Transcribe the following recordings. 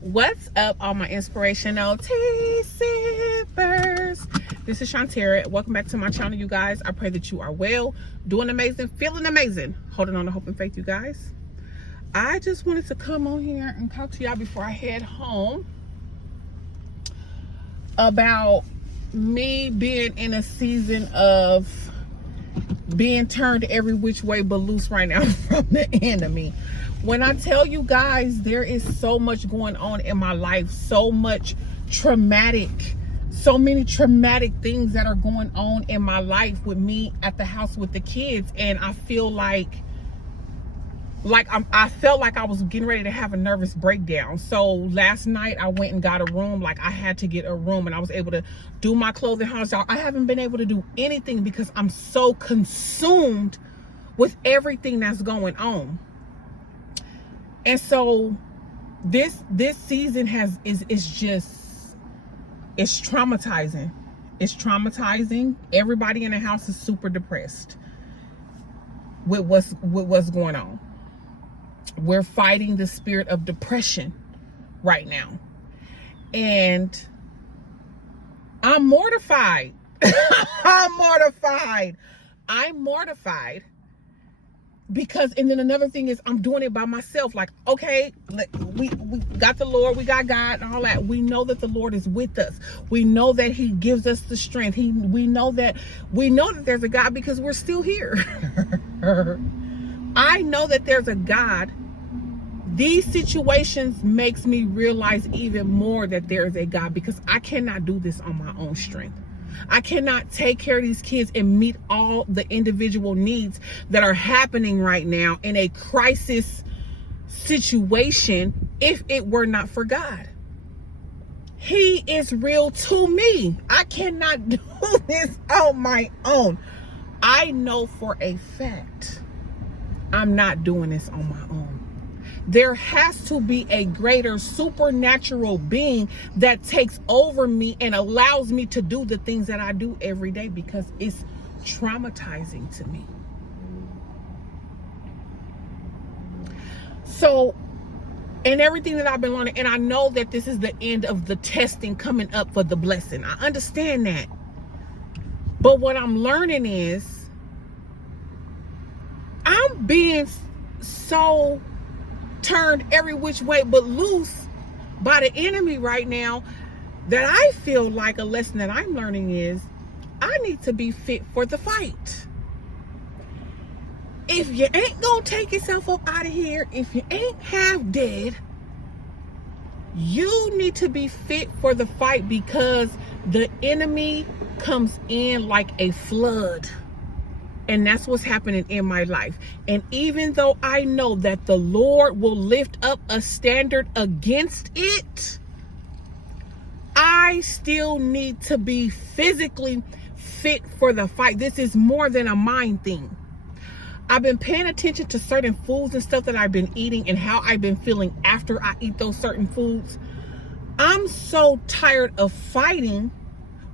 What's up, all my inspirational tea sippers? This is Shantira. Welcome back to my channel, you guys. I pray that you are well, doing amazing, feeling amazing, holding on to hope and faith, you guys. I just wanted to come on here and talk to y'all before I head home about me being in a season of being turned every which way but loose right now from the enemy. When I tell you guys, there is so much going on in my life, so many traumatic things that are going on in my life with me at the house with the kids, and I feel I felt like I was getting ready to have a nervous breakdown. So last night I went and got a room. Like, I had to get a room, and I was able to do my clothing house. I haven't been able to do anything because I'm so consumed with everything that's going on. And so this season is traumatizing. It's traumatizing. Everybody in the house is super depressed with what's going on. We're fighting the spirit of depression right now. And I'm mortified. I'm mortified because, and then another thing is, I'm doing it by myself. Like, okay, we got the Lord, we got God and all that. We know that the Lord is with us. We know that he gives us the strength. We know that there's a God because we're still here. I know that there's a God. These situations makes me realize even more that there is a God, because I cannot do this on my own strength. I cannot take care of these kids and meet all the individual needs that are happening right now in a crisis situation if it were not for God. He is real to me. I cannot do this on my own. I know for a fact I'm not doing this on my own. There has to be a greater supernatural being that takes over me and allows me to do the things that I do every day, because it's traumatizing to me. So, and everything that I've been learning, and I know that this is the end of the testing coming up for the blessing. I understand that. But what I'm learning is I'm being so turned every which way but loose by the enemy right now, that I feel like a lesson that I'm learning is I need to be fit for the fight. If you ain't gonna take yourself up out of here, if you ain't half dead, you need to be fit for the fight, because the enemy comes in like a flood. And that's what's happening in my life. And even though I know that the Lord will lift up a standard against it, I still need to be physically fit for the fight. This is more than a mind thing. I've been paying attention to certain foods and stuff that I've been eating and how I've been feeling after I eat those certain foods. I'm so tired of fighting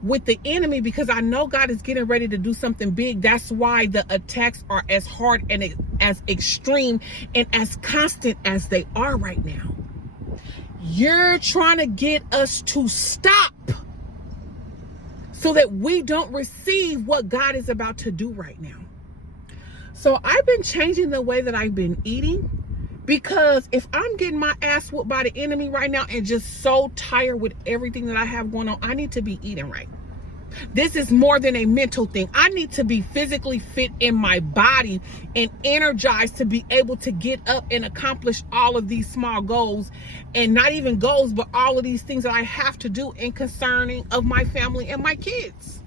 with the enemy, because I know God is getting ready to do something big. That's why the attacks are as hard and as extreme and as constant as they are right now. You're trying to get us to stop so that we don't receive what God is about to do right now. So I've been changing the way that I've been eating, because if I'm getting my ass whooped by the enemy right now and just so tired with everything that I have going on, I need to be eating right. This is more than a mental thing. I need to be physically fit in my body and energized to be able to get up and accomplish all of these small goals, and not even goals, but all of these things that I have to do in concerning of my family and my kids.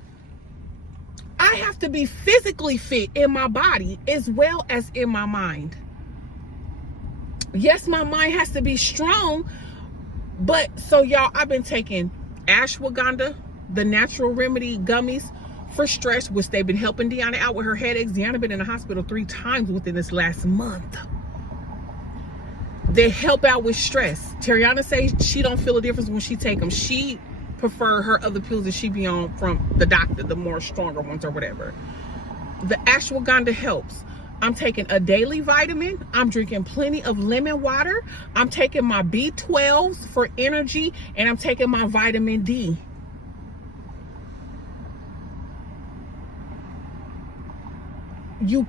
I have to be physically fit in my body as well as in my mind. Yes, my mind has to be strong. But so y'all, I've been taking ashwagandha, the natural remedy gummies for stress, which they've been helping Deanna out with her headaches. Deanna been in the hospital 3 times within this last month. They help out with stress. Terriana says she don't feel a difference when she take them. She prefer her other pills that she be on from the doctor, the more stronger ones or whatever. The ashwagandha helps. I'm taking a daily vitamin. I'm drinking plenty of lemon water. I'm taking my B12s for energy, and I'm taking my vitamin D. You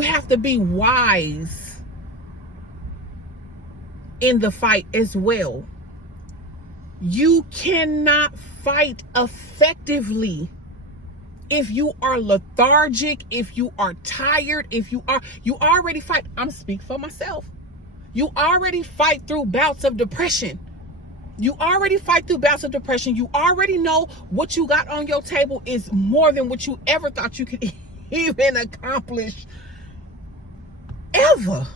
have to be wise in the fight as well. You cannot fight effectively if you are lethargic, if you are tired, you already fight. I'm speaking for myself. You already fight through bouts of depression. You already fight through bouts of depression. You already know what you got on your table is more than what you ever thought you could even accomplish ever.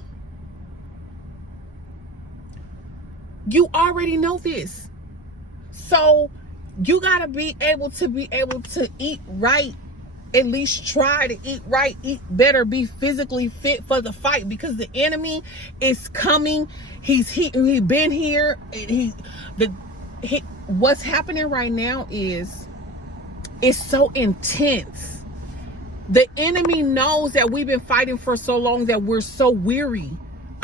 You already know this. So you got to be able to eat right, at least try to eat right, eat better, be physically fit for the fight, because the enemy is coming. He been here. What's happening right now is it's so intense. The enemy knows that we've been fighting for so long that we're so weary.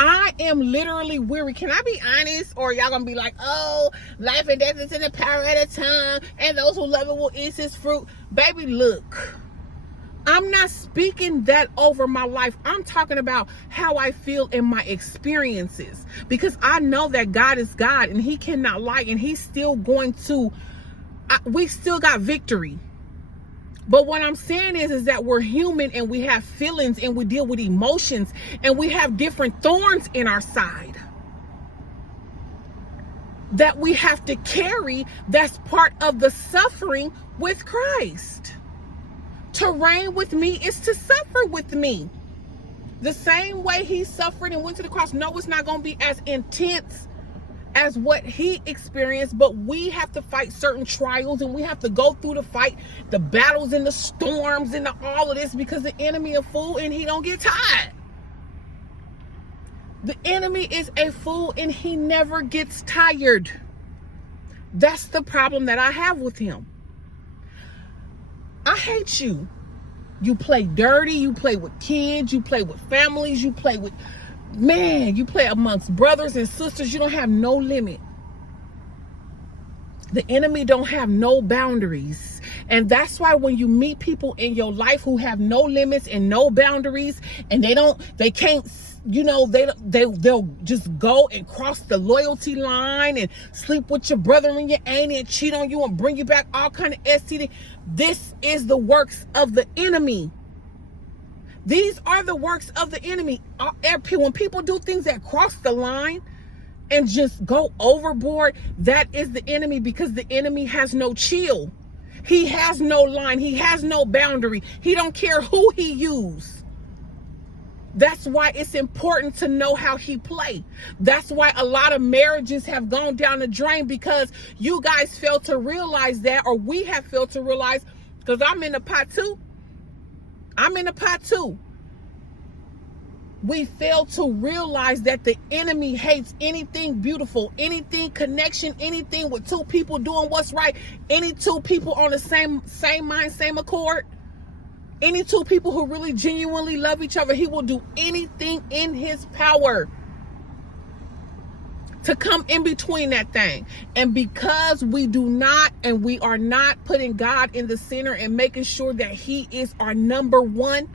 I am literally weary. Can I be honest? Or y'all gonna be like, oh, life and death is in the power at a time, and those who love it will eat his fruit. Baby, look, I'm not speaking that over my life. I'm talking about how I feel in my experiences, because I know that God is God and he cannot lie, and he's still going to, we still got victory. But what I'm saying is that we're human, and we have feelings, and we deal with emotions, and we have different thorns in our side that we have to carry. That's part of the suffering with Christ. To reign with me is to suffer with me. The same way he suffered and went to the cross. No, it's not going to be as intense as what he experienced, but we have to fight certain trials, and we have to go through the fight, the battles and the storms and all of this, because the enemy a fool and he don't get tired. The enemy is a fool and he never gets tired. That's the problem that I have with him. I hate you. You play dirty, you play with kids, you play with families, you play with you play amongst brothers and sisters. You don't have no limit. The enemy don't have no boundaries. And that's why when you meet people in your life who have no limits and no boundaries, and they can't, they'll just go and cross the loyalty line and sleep with your brother and your auntie and cheat on you and bring you back all kind of STD. This is the works of the enemy. These are the works of the enemy. When people do things that cross the line and just go overboard, that is the enemy, because the enemy has no chill. He has no line. He has no boundary. He don't care who he uses. That's why it's important to know how he play. That's why a lot of marriages have gone down the drain, because you guys fail to realize that, or we have failed to realize, because I'm in the pot too. We fail to realize that the enemy hates anything beautiful, anything connection, anything with two people doing what's right, any two people on the same mind, same accord, any two people who really genuinely love each other. He will do anything in his power to come in between that thing. And because we are not putting God in the center and making sure that he is our number one,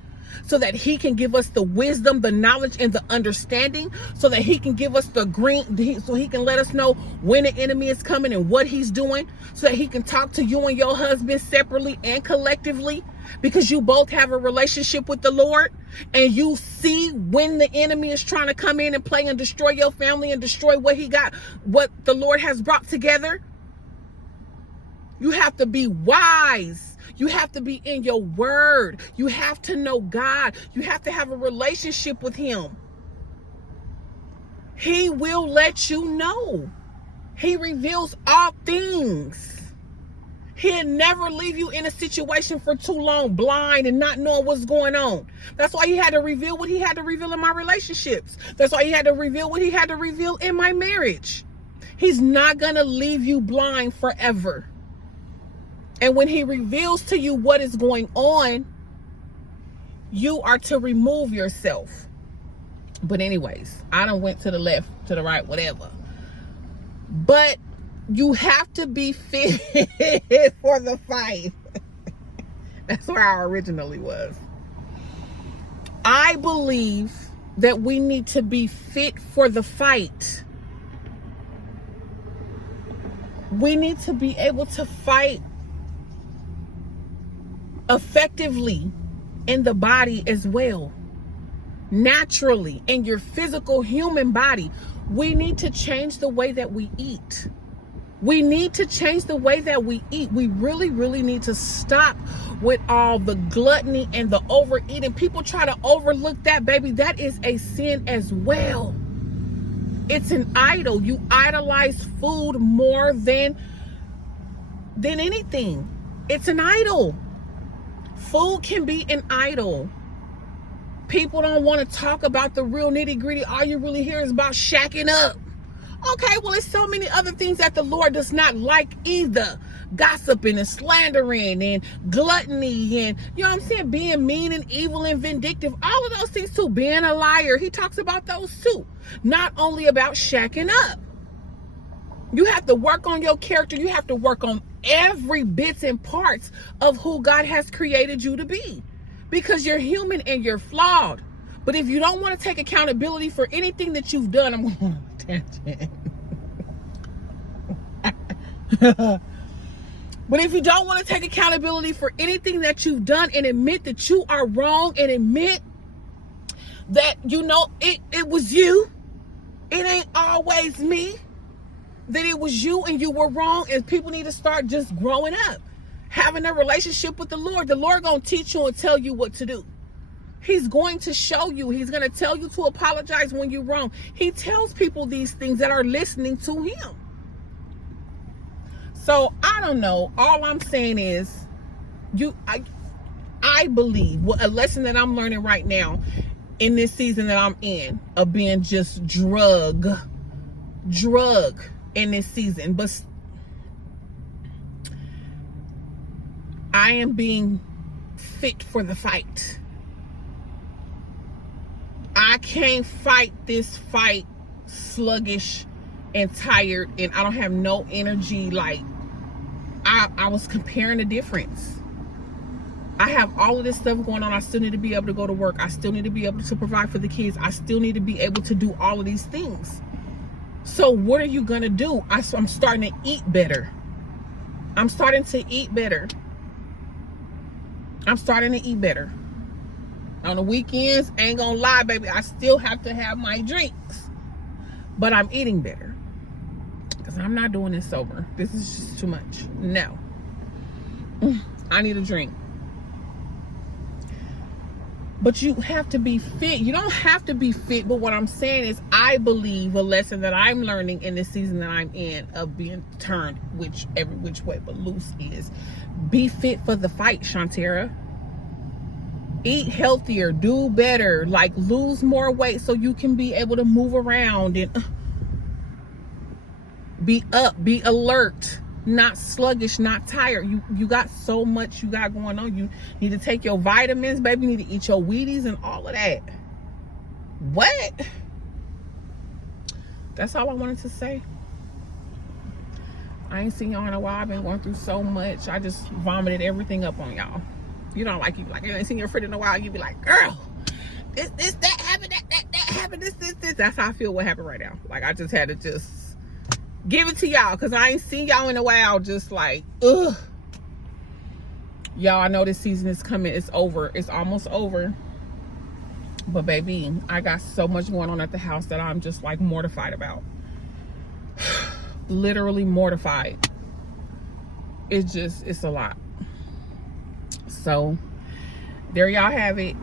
so that he can give us the wisdom, the knowledge, and the understanding, so that he can give us so he can let us know when the enemy is coming and what he's doing, so that he can talk to you and your husband separately and collectively, because you both have a relationship with the Lord, and you see when the enemy is trying to come in and play and destroy your family and destroy what the Lord has brought together. You have to be wise. You have to be in your word. You have to know God. You have to have a relationship with him. He will let you know. He reveals all things. He'll never leave you in a situation for too long, blind and not knowing what's going on. That's why he had to reveal what he had to reveal in my relationships. That's why he had to reveal what he had to reveal in my marriage. He's not going to leave you blind forever. And when he reveals to you what is going on, you are to remove yourself. But anyways, I done went to the left, to the right, whatever. But you have to be fit for the fight. That's where I originally was. I believe that we need to be fit for the fight. We need to be able to fight effectively in the body as well. Naturally, in your physical human body. We need to change the way that we eat. We need to change the way that we eat. We really, really need to stop with all the gluttony and the overeating. People try to overlook that, baby. That is a sin as well. It's an idol. You idolize food more than anything. It's an idol. Food can be an idol. People don't want to talk about the real nitty gritty. All you really hear is about shacking up. Okay, well, it's so many other things that the Lord does not like either. Gossiping and slandering and gluttony and, you know what I'm saying, being mean and evil and vindictive. All of those things too. Being a liar. He talks about those too. Not only about shacking up. You have to work on your character. You have to work on every bits and parts of who God has created you to be. Because you're human and you're flawed. But if you don't want to take accountability for anything that you've done, I'm going on a tangent. But if you don't want to take accountability for anything that you've done and admit that you are wrong and admit that, you know, it was you, it ain't always me, that it was you and you were wrong, and people need to start just growing up, having a relationship with the Lord. The Lord gonna teach you and tell you what to do. He's going to show you. He's going to tell you to apologize when you're wrong. He tells people these things that are listening to him. So I don't know. All I'm saying is, I believe a lesson that I'm learning right now in this season that I'm in of being just drug in this season, but I am being fit for the fight. I can't fight this fight sluggish and tired, and I don't have no energy. Like I was comparing the difference. I have all of this stuff going on. I still need to be able to go to work. I still need to be able to provide for the kids. I still need to be able to do all of these things. So what are you gonna do? I'm starting to eat better. I'm starting to eat better. On the weekends, ain't gonna lie, baby, I still have to have my drinks. But I'm eating better. Because I'm not doing this sober. This is just too much. No. I need a drink. But you have to be fit. You don't have to be fit, but what I'm saying is I believe a lesson that I'm learning in this season that I'm in of being turned every which way but loose is be fit for the fight, Shantara. Eat healthier, do better, like lose more weight so you can be able to move around and be up, be alert, not sluggish, not tired. You got so much you got going on. You need to take your vitamins, baby. You need to eat your Wheaties and all of that. What? That's all I wanted to say. I ain't seen y'all in a while. I've been going through so much. I just vomited everything up on y'all. You don't like, you like, you ain't seen your friend in a while. You be like, girl, this, that happened, that happened, this. That's how I feel what happened right now. Like, I just had to just give it to y'all because I ain't seen y'all in a while. Just like, ugh. Y'all, I know this season is coming. It's over. It's almost over. But baby, I got so much going on at the house that I'm just like mortified about. Literally mortified. It's a lot. So there y'all have it.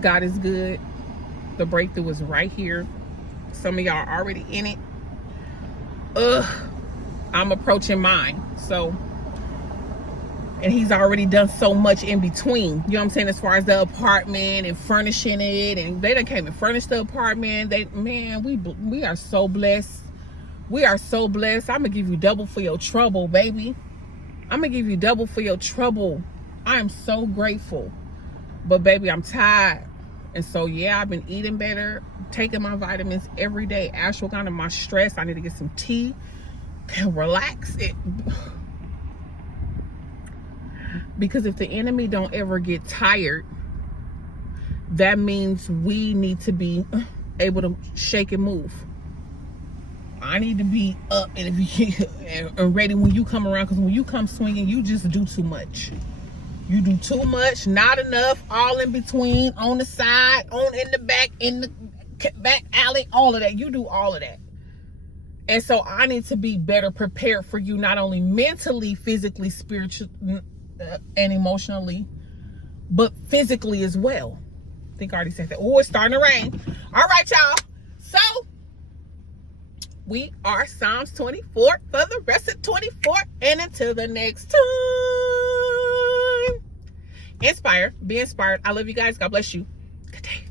God is good. The breakthrough is right here. Some of y'all are already in it. I'm approaching mine. So, and he's already done so much in between. You know what I'm saying? As far as the apartment and furnishing it, and they done came and furnished the apartment. We are so blessed. We are so blessed. I'm gonna give you double for your trouble, baby. I'm gonna give you double for your trouble. I'm so grateful. But baby, I'm tired. And so yeah, I've been eating better, taking my vitamins every day. Ashwagandha, my stress, I need to get some tea and relax it. Because if the enemy don't ever get tired, that means we need to be able to shake and move. I need to be up and ready when you come around, because when you come swinging, you just do too much. You do too much, not enough, all in between, on the side, in the back alley, all of that. You do all of that. And so I need to be better prepared for you, not only mentally, physically, spiritually, and emotionally, but physically as well. I think I already said that. Oh, it's starting to rain. All right, y'all. So we are Psalms 24 for the rest of 24. And until the next time, inspire, be inspired. I love you guys. God bless you. Good day.